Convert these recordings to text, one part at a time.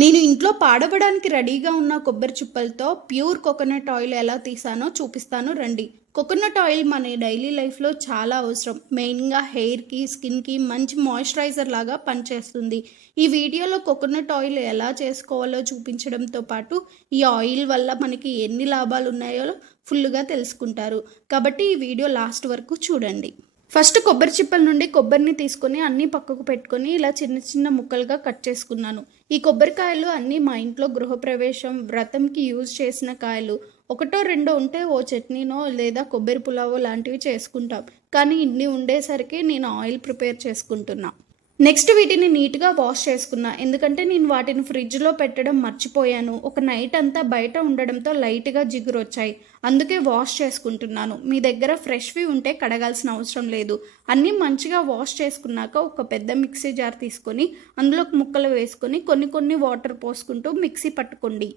నేను ఇంట్లో పాడవడానికి రెడీగా ఉన్న కొబ్బరి చిప్పలతో ప్యూర్ కోకోనట్ ఆయిల్ ఎలా తీసానో చూపిస్తాను రండి. కోకోనట్ ఆయిల్ మన డైలీ లైఫ్లో చాలా అవసరం. మెయిన్గా హెయిర్కి, స్కిన్కి మంచి మాయిశ్చరైజర్ లాగా పనిచేస్తుంది. ఈ వీడియోలో కోకోనట్ ఆయిల్ ఎలా చేసుకోవాలో చూపించడంతో పాటు ఈ ఆయిల్ వల్ల మనకి ఎన్ని లాభాలు ఉన్నాయో ఫుల్గా తెలుసుకుంటారు. కాబట్టి ఈ వీడియో లాస్ట్ వరకు చూడండి. ఫస్ట్ కొబ్బరి చిప్పల నుండి కొబ్బరిని తీసుకొని అన్నీ పక్కకు పెట్టుకొని ఇలా చిన్న చిన్న ముక్కలుగా కట్ చేసుకున్నాను. ఈ కొబ్బరికాయలు అన్నీ మా ఇంట్లో గృహప్రవేశం, వ్రతంకి యూజ్ చేసిన కాయలు. ఒకటో రెండో ఉంటే ఓ చట్నీనో లేదా కొబ్బరి పులావో లాంటివి చేసుకుంటాం. కానీ ఇన్ని ఉండేసరికి నేను ఆయిల్ ప్రిపేర్ చేసుకుంటున్నా. నెక్స్ట్ వీటిని నీట్గా వాష్ చేసుకున్నా. ఎందుకంటే నేను వాటిని ఫ్రిడ్జ్లో పెట్టడం మర్చిపోయాను. ఒక నైట్ అంతా బయట ఉండడంతో లైట్గా జిగురు వచ్చాయి. అందుకే వాష్ చేసుకుంటున్నాను. మీ దగ్గర ఫ్రెష్వి ఉంటే కడగాల్సిన అవసరం లేదు. అన్నీ మంచిగా వాష్ చేసుకున్నాక ఒక పెద్ద మిక్సీ జార్ తీసుకొని అందులోకి ముక్కలు వేసుకొని కొన్ని వాటర్ పోసుకుంటూ మిక్సీ పట్టుకోండి.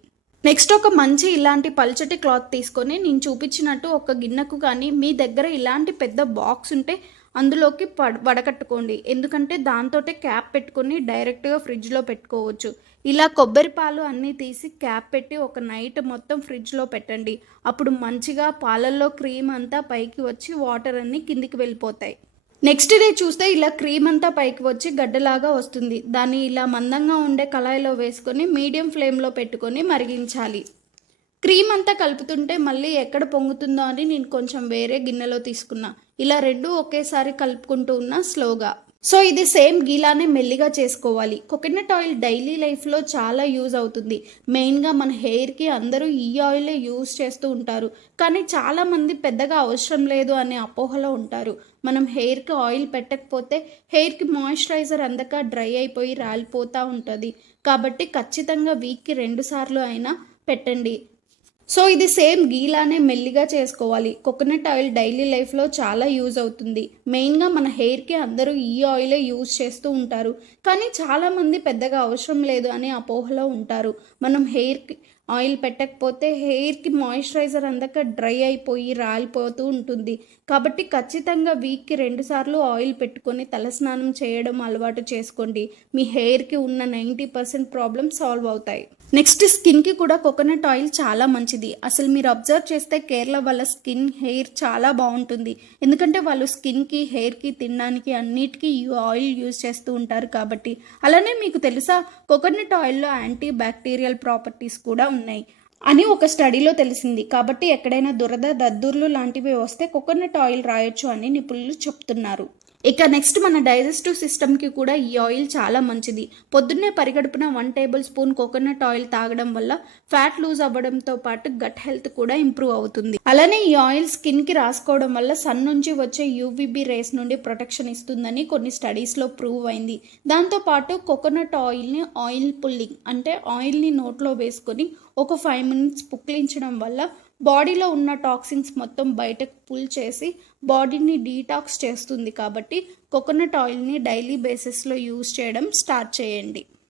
నెక్స్ట్ ఒక మంచి ఇలాంటి పల్చటి క్లాత్ తీసుకొని నేను చూపించినట్టు ఒక గిన్నెకు కానీ మీ దగ్గర ఇలాంటి పెద్ద బాక్స్ ఉంటే అందులోకి వడకట్టుకోండి. ఎందుకంటే దాంతోటే క్యాప్ పెట్టుకొని డైరెక్ట్గా ఫ్రిడ్జ్లో పెట్టుకోవచ్చు. ఇలా కొబ్బరి పాలు అన్నీ తీసి క్యాప్ పెట్టి ఒక నైట్ మొత్తం ఫ్రిడ్జ్లో పెట్టండి. అప్పుడు మంచిగా పాలల్లో క్రీమ్ అంతా పైకి వచ్చి వాటర్ అన్నీ కిందికి వెళ్ళిపోతాయి. నెక్స్ట్ డే చూస్తే ఇలా క్రీమ్ అంతా పైకి వచ్చి గడ్డలాగా వస్తుంది. దాన్ని ఇలా మందంగా ఉండే కళాయిలో వేసుకొని మీడియం ఫ్లేమ్లో పెట్టుకొని మరిగించాలి. క్రీమ్ అంతా కలుపుతుంటే మళ్ళీ ఎక్కడ పొంగుతుందో అని నేను కొంచెం వేరే గిన్నెలో తీసుకున్నా. ఇలా రెండు ఒకేసారి కలుపుకుంటూ ఉన్నా స్లోగా. సో ఇది సేమ్ గీలానే మెల్లిగా చేసుకోవాలి. కోకోనట్ ఆయిల్ డైలీ లైఫ్లో చాలా యూజ్ అవుతుంది. మెయిన్గా మన హెయిర్కి అందరూ ఈ ఆయిలే యూజ్ చేస్తూ ఉంటారు. కానీ చాలామంది పెద్దగా అవసరం లేదు అనే అపోహలో ఉంటారు. మనం హెయిర్కి ఆయిల్ పెట్టకపోతే హెయిర్కి మాయిశ్చరైజర్ అందక డ్రై అయిపోయి రాలిపోతూ ఉంటుంది. కాబట్టి ఖచ్చితంగా వీక్కి 2 సార్లు అయినా పెట్టండి. సో ఇది సేమ్ గీలానే మెల్లిగా చేసుకోవాలి. కోకోనట్ ఆయిల్ డైలీ లైఫ్లో చాలా యూజ్ అవుతుంది. మెయిన్గా మన హెయిర్కి అందరూ ఈ ఆయిలే యూజ్ చేస్తూ ఉంటారు. కానీ చాలామంది పెద్దగా అవసరం లేదు అనే అపోహలో ఉంటారు. మనం హెయిర్కి ఆయిల్ పెట్టకపోతే హెయిర్కి మాయిశ్చరైజర్ అందక డ్రై అయిపోయి రాలిపోతూ ఉంటుంది. కాబట్టి ఖచ్చితంగా వీక్కి 2 సార్లు ఆయిల్ పెట్టుకొని తలస్నానం చేయడం అలవాటు చేసుకోండి. మీ హెయిర్కి ఉన్న 90% ప్రాబ్లమ్ సాల్వ్ అవుతాయి. నెక్స్ట్ స్కిన్కి కూడా కోకోనట్ ఆయిల్ చాలా మంచిది. అసలు మీరు అబ్జర్వ్ చేస్తే కేరళ వాళ్ళ స్కిన్, హెయిర్ చాలా బాగుంటుంది. ఎందుకంటే వాళ్ళు స్కిన్కి, హెయిర్కి, తినడానికి అన్నిటికీ ఈ ఆయిల్ యూజ్ చేస్తూ ఉంటారు కాబట్టి. అలానే మీకు తెలుసా కోకోనట్ ఆయిల్లో యాంటీ బ్యాక్టీరియల్ ప్రాపర్టీస్ కూడా ఉన్నాయి అని ఒక స్టడీలో తెలిసింది. కాబట్టి ఎక్కడైనా దురద, దద్దుర్లు లాంటివి వస్తే కోకోనట్ ఆయిల్ రాయొచ్చు అని నిపుణులు చెప్తున్నారు. ఇక నెక్స్ట్ మన డైజెస్టివ్ సిస్టమ్కి కూడా ఈ ఆయిల్ చాలా మంచిది. పొద్దున్నే పరిగడుపున 1 టేబుల్ స్పూన్ కోకోనట్ ఆయిల్ తాగడం వల్ల ఫ్యాట్ లూజ్ అవ్వడంతో పాటు గట్ హెల్త్ కూడా ఇంప్రూవ్ అవుతుంది. అలానే ఈ ఆయిల్ స్కిన్కి రాసుకోవడం వల్ల సన్ నుంచి వచ్చే యూవీబీ రేస్ నుండి ప్రొటెక్షన్ ఇస్తుందని కొన్ని స్టడీస్లో ప్రూవ్ అయింది. దాంతోపాటు కోకోనట్ ఆయిల్ని ఆయిల్ పుల్లింగ్ అంటే ఆయిల్ని నోట్లో వేసుకొని ఒక 5 minutes పుక్కిలించడం వల్ల బాడీలో ఉన్న టాక్సిన్స్ మొత్తం బయటకు పుల్ చేసి బాడీని డీటాక్స్ చేస్తుంది. కాబట్టి కోకోనట్ ఆయిల్ని డైలీ బేసిస్లో యూజ్ చేయడం స్టార్ట్ చేయండి.